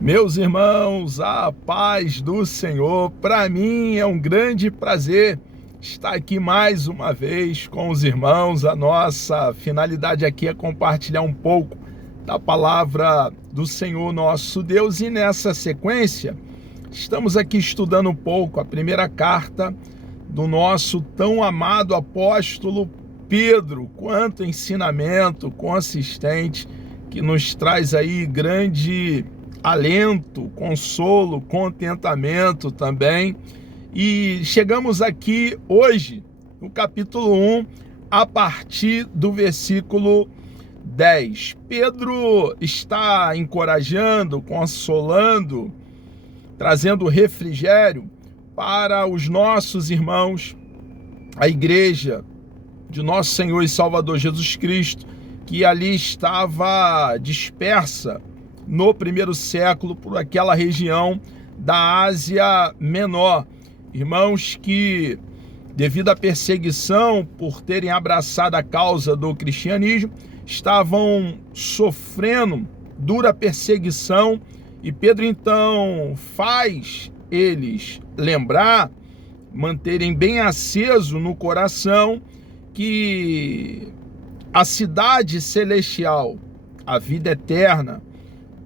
Meus irmãos, a paz do Senhor, para mim é um grande prazer estar aqui mais uma vez com os irmãos. A nossa finalidade aqui é compartilhar um pouco da palavra do Senhor nosso Deus, e nessa sequência estamos aqui estudando um pouco a primeira carta do nosso tão amado apóstolo Pedro. Quanto ensinamento consistente que nos traz aí grande alento, consolo, contentamento também. E chegamos aqui hoje no capítulo 1, a partir do versículo 10. Pedro está encorajando, consolando, trazendo refrigério para os nossos irmãos, a igreja de nosso Senhor e Salvador Jesus Cristo, que ali estava dispersa no primeiro século por aquela região da Ásia Menor. Irmãos que, devido à perseguição por terem abraçado a causa do cristianismo, estavam sofrendo dura perseguição, e Pedro então faz eles lembrar, manterem bem aceso no coração, que a cidade celestial, a vida eterna,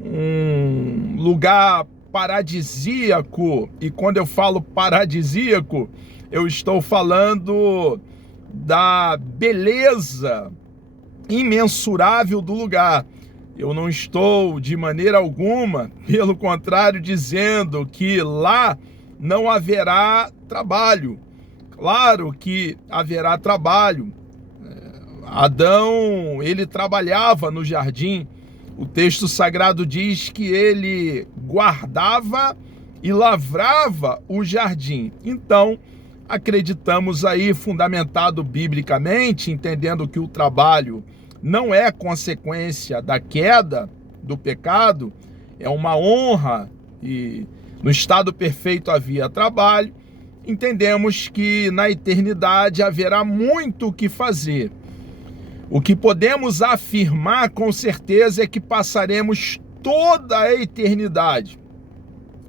um lugar paradisíaco, e quando eu falo paradisíaco, eu estou falando da beleza imensurável do lugar. Eu não estou de maneira alguma, pelo contrário, dizendo que lá não haverá trabalho. Claro que haverá trabalho. Adão, ele trabalhava no jardim. O texto sagrado diz que ele guardava e lavrava o jardim. Então, acreditamos aí, fundamentado biblicamente, entendendo que o trabalho não é consequência da queda, do pecado, é uma honra, e no estado perfeito havia trabalho. Entendemos que na eternidade haverá muito o que fazer. O que podemos afirmar com certeza é que passaremos toda a eternidade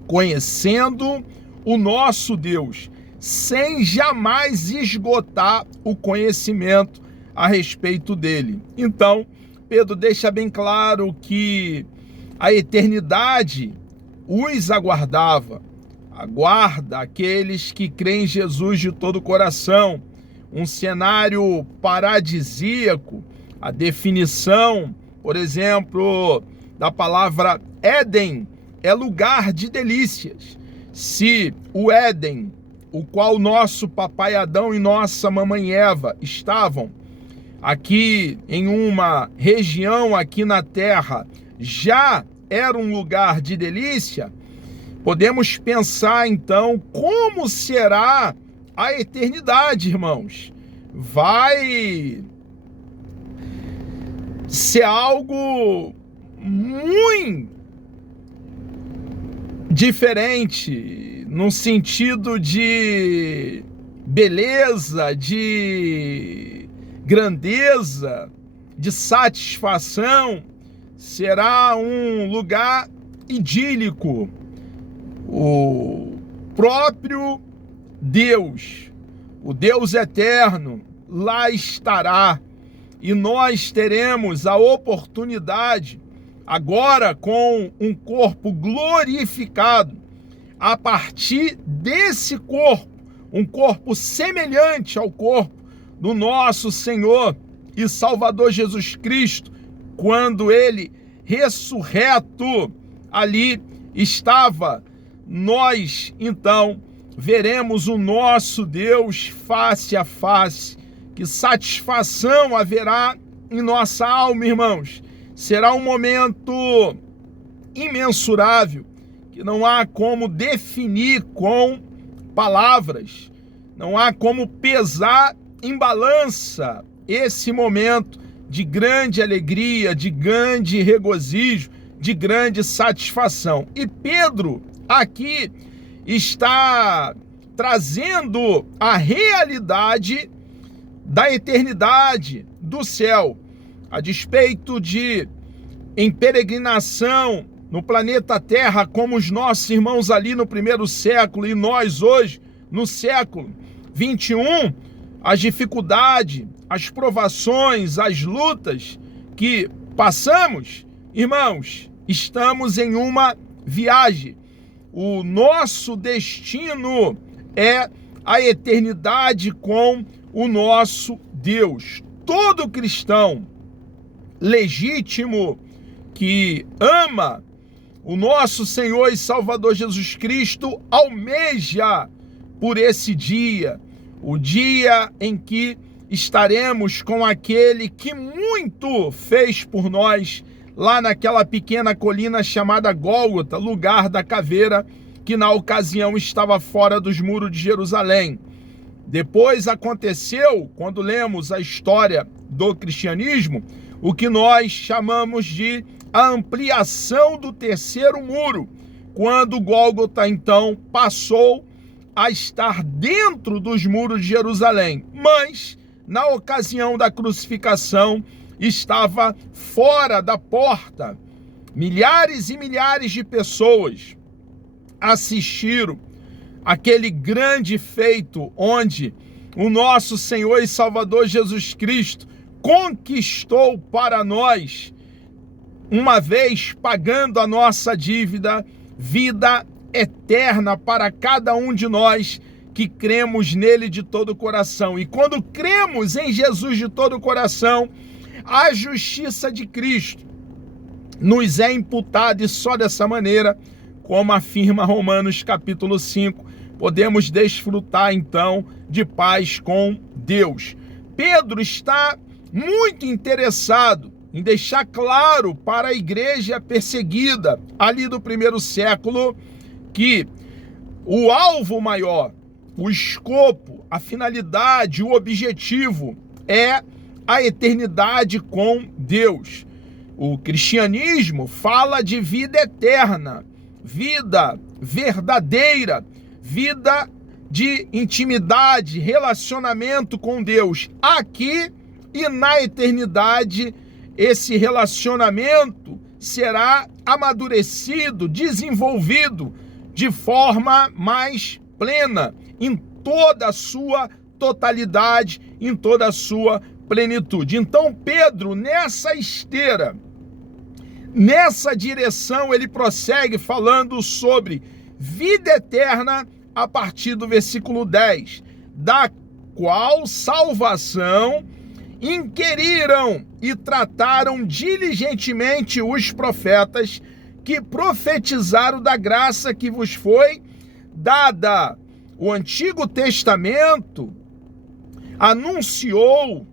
conhecendo o nosso Deus, sem jamais esgotar o conhecimento a respeito dele. Então, Pedro deixa bem claro que a eternidade os aguardava, aguarda aqueles que creem em Jesus de todo o coração. Um cenário paradisíaco. A definição, por exemplo, da palavra Éden é lugar de delícias. Se o Éden, o qual nosso papai Adão e nossa mamãe Eva estavam aqui em uma região aqui na terra, já era um lugar de delícia, podemos pensar então como será a eternidade, irmãos. Vai ser algo muito diferente, no sentido de beleza, de grandeza, de satisfação. Será um lugar idílico. O próprio Deus, o Deus eterno, lá estará, e nós teremos a oportunidade, agora com um corpo glorificado, a partir desse corpo, um corpo semelhante ao corpo do nosso Senhor e Salvador Jesus Cristo, quando ele, ressurreto, ali estava. Nós, então, veremos o nosso Deus face a face. Que satisfação haverá em nossa alma, irmãos. Será um momento imensurável, que não há como definir com palavras, não há como pesar em balança esse momento de grande alegria, de grande regozijo, de grande satisfação. E Pedro aqui está trazendo a realidade da eternidade do céu, a despeito de, em peregrinação, no planeta Terra, como os nossos irmãos ali no primeiro século e nós hoje, no século 21, as dificuldades, as provações, as lutas que passamos, irmãos, estamos em uma viagem. O nosso destino é a eternidade com o nosso Deus. Todo cristão legítimo que ama o nosso Senhor e Salvador Jesus Cristo almeja por esse dia, o dia em que estaremos com aquele que muito fez por nós lá naquela pequena colina chamada Gólgota, lugar da caveira, que na ocasião estava fora dos muros de Jerusalém. Depois aconteceu, quando lemos a história do cristianismo, o que nós chamamos de a ampliação do terceiro muro, quando Gólgota então passou a estar dentro dos muros de Jerusalém, mas na ocasião da crucificação estava fora da porta. Milhares e milhares de pessoas assistiram aquele grande feito onde o nosso Senhor e Salvador Jesus Cristo conquistou para nós, uma vez pagando a nossa dívida, vida eterna para cada um de nós que cremos nele de todo o coração. E quando cremos em Jesus de todo o coração, a justiça de Cristo nos é imputada, e só dessa maneira, como afirma Romanos capítulo 5, podemos desfrutar então de paz com Deus. Pedro está muito interessado em deixar claro para a igreja perseguida ali do primeiro século que o alvo maior, o escopo, a finalidade, o objetivo é a eternidade com Deus. O cristianismo fala de vida eterna, vida verdadeira, vida de intimidade, relacionamento com Deus. Aqui e na eternidade, esse relacionamento será amadurecido, desenvolvido de forma mais plena, em toda a sua totalidade, em toda a sua plenitude. Então Pedro, nessa esteira, nessa direção, ele prossegue falando sobre vida eterna a partir do versículo 10, da qual salvação inquiriram e trataram diligentemente os profetas que profetizaram da graça que vos foi dada. O Antigo Testamento anunciou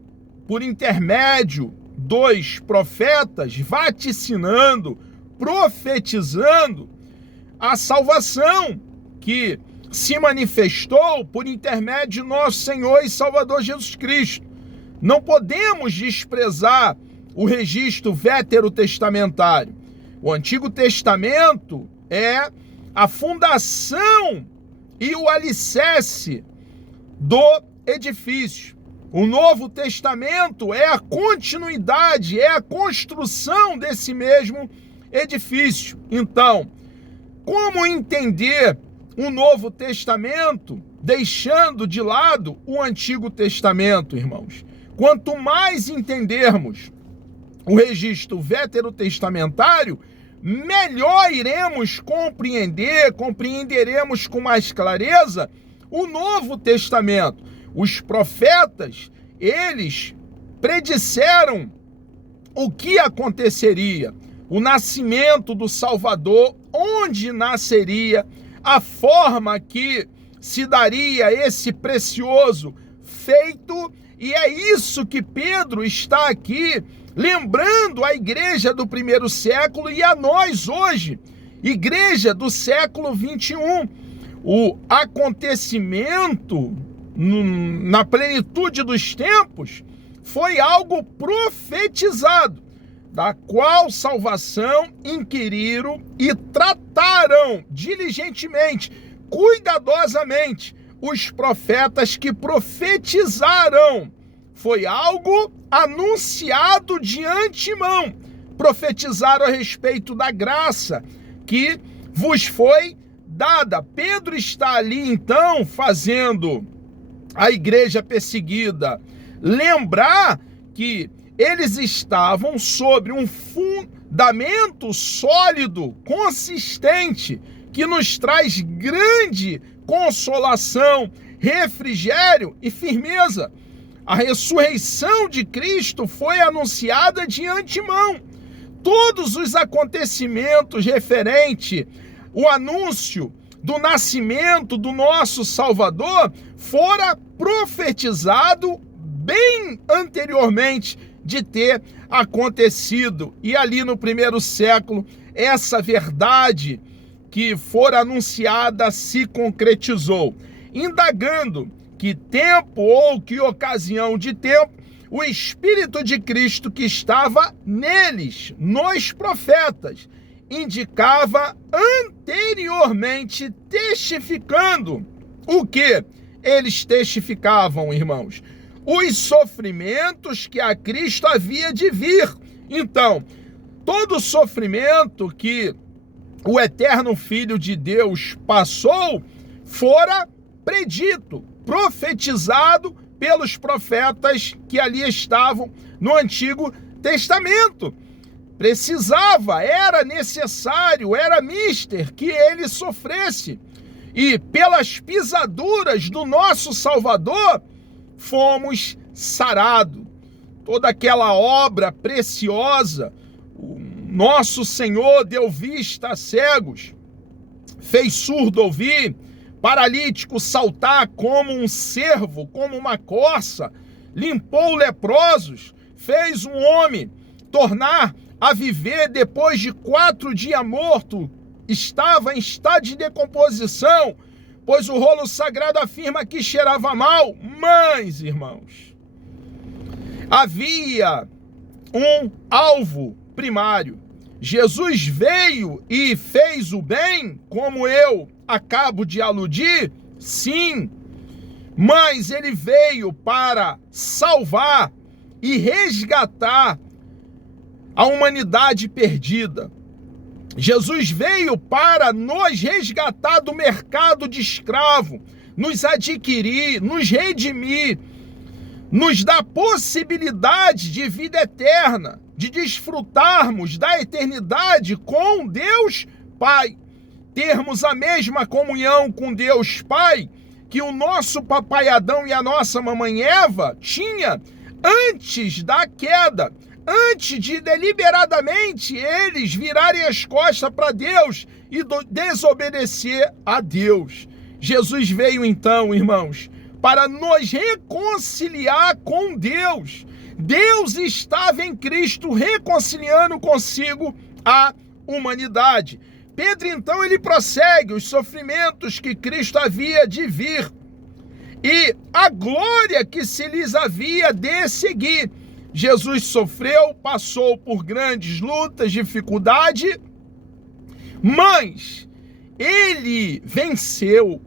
por intermédio dos profetas, vaticinando, profetizando a salvação que se manifestou por intermédio de nosso Senhor e Salvador Jesus Cristo. Não podemos desprezar o registro veterotestamentário. O Antigo Testamento é a fundação e o alicerce do edifício. O Novo Testamento é a continuidade, é a construção desse mesmo edifício. Então, como entender o Novo Testamento deixando de lado o Antigo Testamento, irmãos? Quanto mais entendermos o registro veterotestamentário, melhor iremos compreenderemos com mais clareza o Novo Testamento. Os profetas, eles predisseram o que aconteceria, o nascimento do Salvador, onde nasceria, a forma que se daria esse precioso feito. E é isso que Pedro está aqui lembrando a igreja do primeiro século e a nós hoje, igreja do século 21. O acontecimento na plenitude dos tempos foi algo profetizado, da qual salvação inquiriram e trataram diligentemente, cuidadosamente, os profetas que profetizaram. Foi algo anunciado de antemão profetizaram a respeito da graça que vos foi dada. Pedro está ali, então, fazendo a igreja perseguida lembrar que eles estavam sobre um fundamento sólido, consistente, que nos traz grande consolação, refrigério e firmeza. A ressurreição de Cristo foi anunciada de antemão. Todos os acontecimentos referentes ao anúncio do nascimento do nosso Salvador fora profetizado bem anteriormente de ter acontecido. E ali no primeiro século, essa verdade que fora anunciada se concretizou. Indagando que tempo ou que ocasião de tempo, o Espírito de Cristo que estava neles, nos profetas, indicava anteriormente, testificando o que eles testificavam, irmãos? Os sofrimentos que a Cristo havia de vir. Então, todo sofrimento que o eterno Filho de Deus passou fora predito, profetizado pelos profetas que ali estavam no Antigo Testamento. Precisava, era necessário, era mister que ele sofresse. E pelas pisaduras do nosso Salvador, fomos sarados. Toda aquela obra preciosa, o nosso Senhor deu vista a cegos, fez surdo ouvir, paralítico saltar como um cervo, como uma corça, limpou leprosos, fez um homem tornar a viver depois de 4 dias morto, estava em estado de decomposição, pois o rolo sagrado afirma que cheirava mal. Mas, irmãos, havia um alvo primário. Jesus veio e fez o bem, como eu acabo de aludir, sim, mas ele veio para salvar e resgatar a humanidade perdida. Jesus veio para nos resgatar do mercado de escravo, nos adquirir, nos redimir, nos dar possibilidade de vida eterna, de desfrutarmos da eternidade com Deus Pai, termos a mesma comunhão com Deus Pai que o nosso papai Adão e a nossa mamãe Eva tinha antes da queda, antes de deliberadamente eles virarem as costas para Deus e desobedecer a Deus. Jesus veio então, irmãos, para nos reconciliar com Deus. Deus estava em Cristo reconciliando consigo a humanidade. Pedro então ele prossegue os sofrimentos que Cristo havia de vir e a glória que se lhes havia de seguir. Jesus sofreu, passou por grandes lutas, dificuldade, mas ele venceu.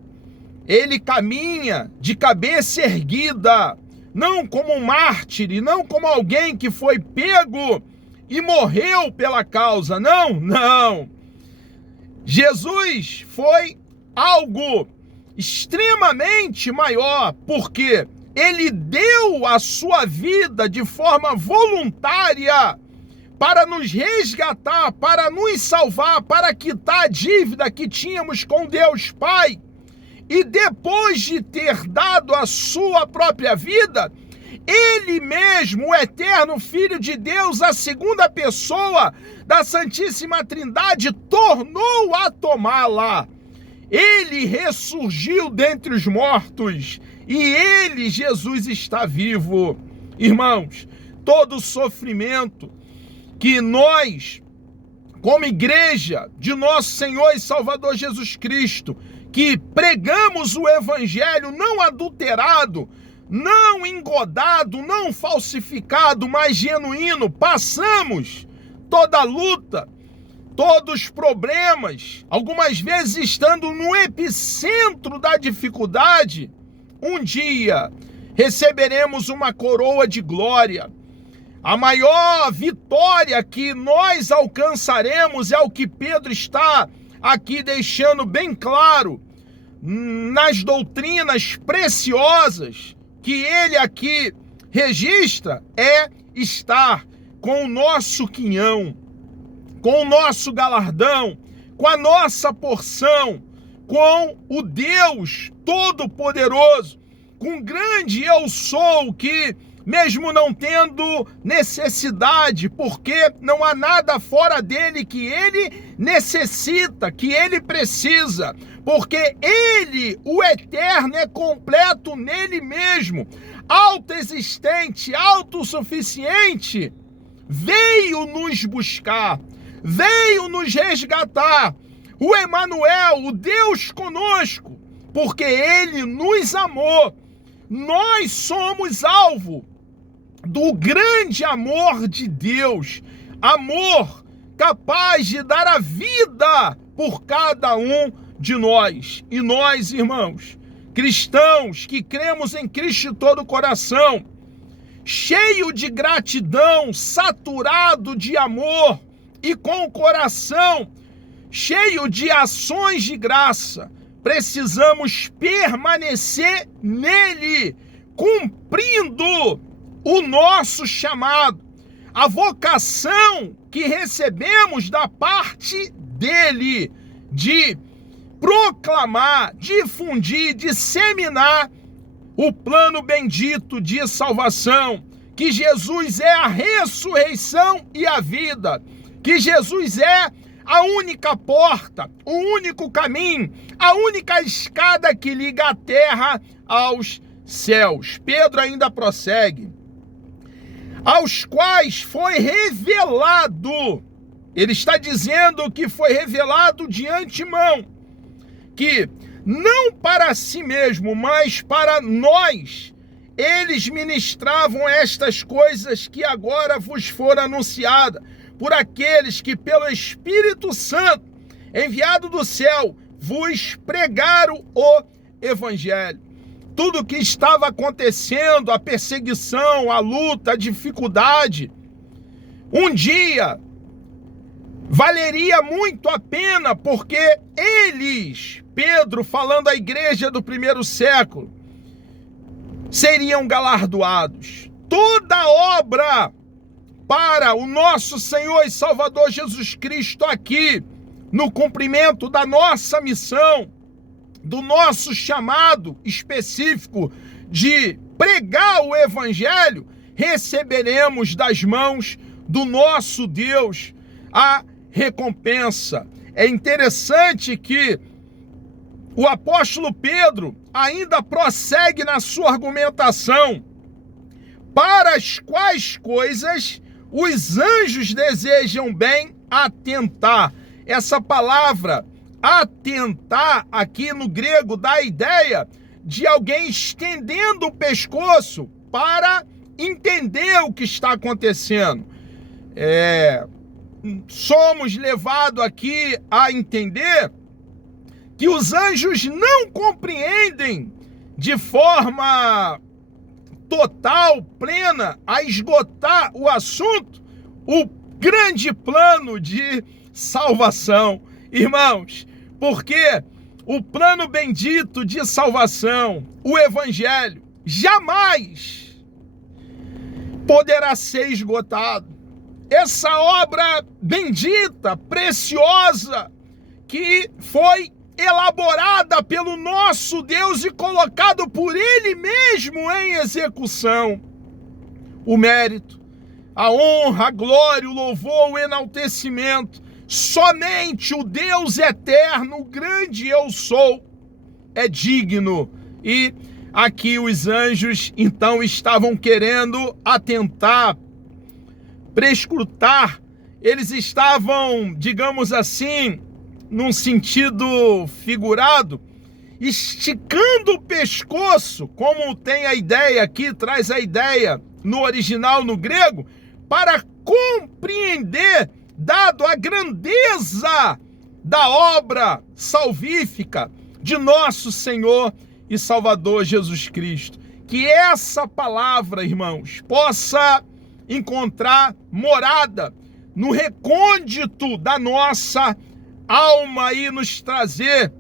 Ele caminha de cabeça erguida, não como um mártir, não como alguém que foi pego e morreu pela causa. Não. Jesus foi algo extremamente maior, porque ele deu a sua vida de forma voluntária para nos resgatar, para nos salvar, para quitar a dívida que tínhamos com Deus Pai. E depois de ter dado a sua própria vida, ele mesmo, o eterno Filho de Deus, a segunda pessoa da Santíssima Trindade, tornou a tomá-la. Ele ressurgiu dentre os mortos e ele, Jesus, está vivo. Irmãos, todo sofrimento que nós, como igreja de nosso Senhor e Salvador Jesus Cristo, que pregamos o evangelho não adulterado, não engodado, não falsificado, mas genuíno, passamos toda luta, todos os problemas, algumas vezes estando no epicentro da dificuldade, um dia receberemos uma coroa de glória. A maior vitória que nós alcançaremos é o que Pedro está aqui deixando bem claro nas doutrinas preciosas que ele aqui registra, é estar com o nosso quinhão, com o nosso galardão, com a nossa porção, com o Deus Todo-Poderoso, com o grande eu sou que, mesmo não tendo necessidade, porque não há nada fora dele que ele necessita, que ele precisa, porque ele, o eterno, é completo nele mesmo, autoexistente, autossuficiente, veio nos buscar, veio nos resgatar, o Emanuel, o Deus conosco, porque ele nos amou. Nós somos alvo do grande amor de Deus, amor capaz de dar a vida por cada um de nós. E nós, irmãos, cristãos que cremos em Cristo de todo o coração, cheio de gratidão, saturado de amor e com o coração cheio de ações de graça, precisamos permanecer nele, cumprindo o nosso chamado, a vocação que recebemos da parte dele, de proclamar, difundir, disseminar o plano bendito de salvação, que Jesus é a ressurreição e a vida, que Jesus é a única porta, o único caminho, a única escada que liga a terra aos céus. Pedro ainda prossegue. Aos quais foi revelado, ele está dizendo que foi revelado de antemão, que não para si mesmo, mas para nós, eles ministravam estas coisas que agora vos foram anunciadas, por aqueles que pelo Espírito Santo, enviado do céu, vos pregaram o Evangelho. Tudo o que estava acontecendo, a perseguição, a luta, a dificuldade, um dia valeria muito a pena, porque eles, Pedro falando à igreja do primeiro século, seriam galardoados. Toda obra para o nosso Senhor e Salvador Jesus Cristo aqui, no cumprimento da nossa missão, do nosso chamado específico de pregar o Evangelho, receberemos das mãos do nosso Deus a recompensa. É interessante que o apóstolo Pedro ainda prossegue na sua argumentação, para as quais coisas os anjos desejam bem atentar. Essa palavra atentar aqui no grego dá a ideia de alguém estendendo o pescoço para entender o que está acontecendo. Somos levados aqui a entender que os anjos não compreendem de forma total, plena, a esgotar o assunto, o grande plano de salvação. Irmãos, porque o plano bendito de salvação, o Evangelho, jamais poderá ser esgotado. Essa obra bendita, preciosa, que foi elaborada pelo nosso Deus e colocado por Ele mesmo em execução. O mérito, a honra, a glória, o louvor, o enaltecimento, somente o Deus eterno, o grande eu sou, é digno. E aqui os anjos então estavam querendo atentar, prescrutar, eles estavam, digamos assim, num sentido figurado, esticando o pescoço, como tem a ideia aqui, traz a ideia no original, no grego, para compreender, dado a grandeza da obra salvífica de nosso Senhor e Salvador Jesus Cristo. Que essa palavra, irmãos, possa encontrar morada no recôndito da nossa alma e nos trazer,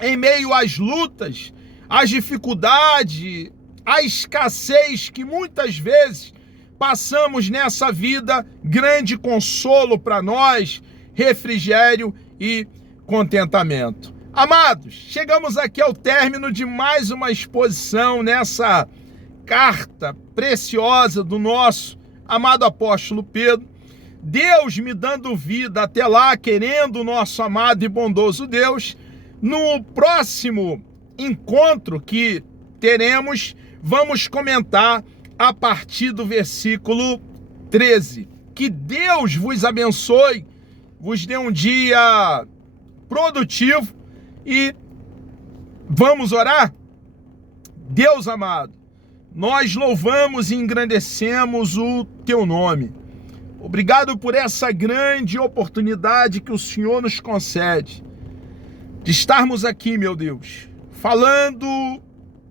em meio às lutas, às dificuldades, à escassez que muitas vezes passamos nessa vida, grande consolo para nós, refrigério e contentamento. Amados, chegamos aqui ao término de mais uma exposição nessa carta preciosa do nosso amado apóstolo Pedro. Deus me dando vida até lá, querendo o nosso amado e bondoso Deus. No próximo encontro que teremos, vamos comentar a partir do versículo 13. Que Deus vos abençoe, vos dê um dia produtivo e vamos orar? Deus amado, nós louvamos e engrandecemos o teu nome. Obrigado por essa grande oportunidade que o Senhor nos concede de estarmos aqui, meu Deus, falando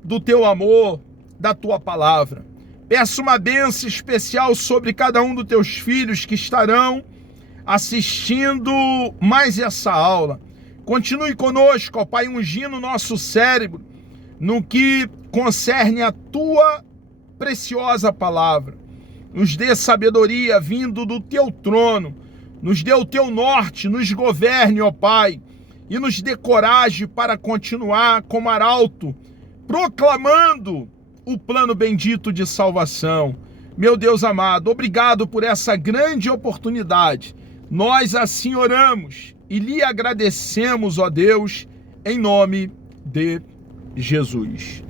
do teu amor, da tua palavra. Peço uma bênção especial sobre cada um dos teus filhos que estarão assistindo mais essa aula. Continue conosco, ó Pai, ungindo o nosso cérebro no que concerne a tua preciosa palavra. Nos dê sabedoria vindo do teu trono, nos dê o teu norte, nos governe, ó Pai, e nos dê coragem para continuar como arauto, proclamando o plano bendito de salvação. Meu Deus amado, obrigado por essa grande oportunidade. Nós assim oramos e lhe agradecemos, ó Deus, em nome de Jesus.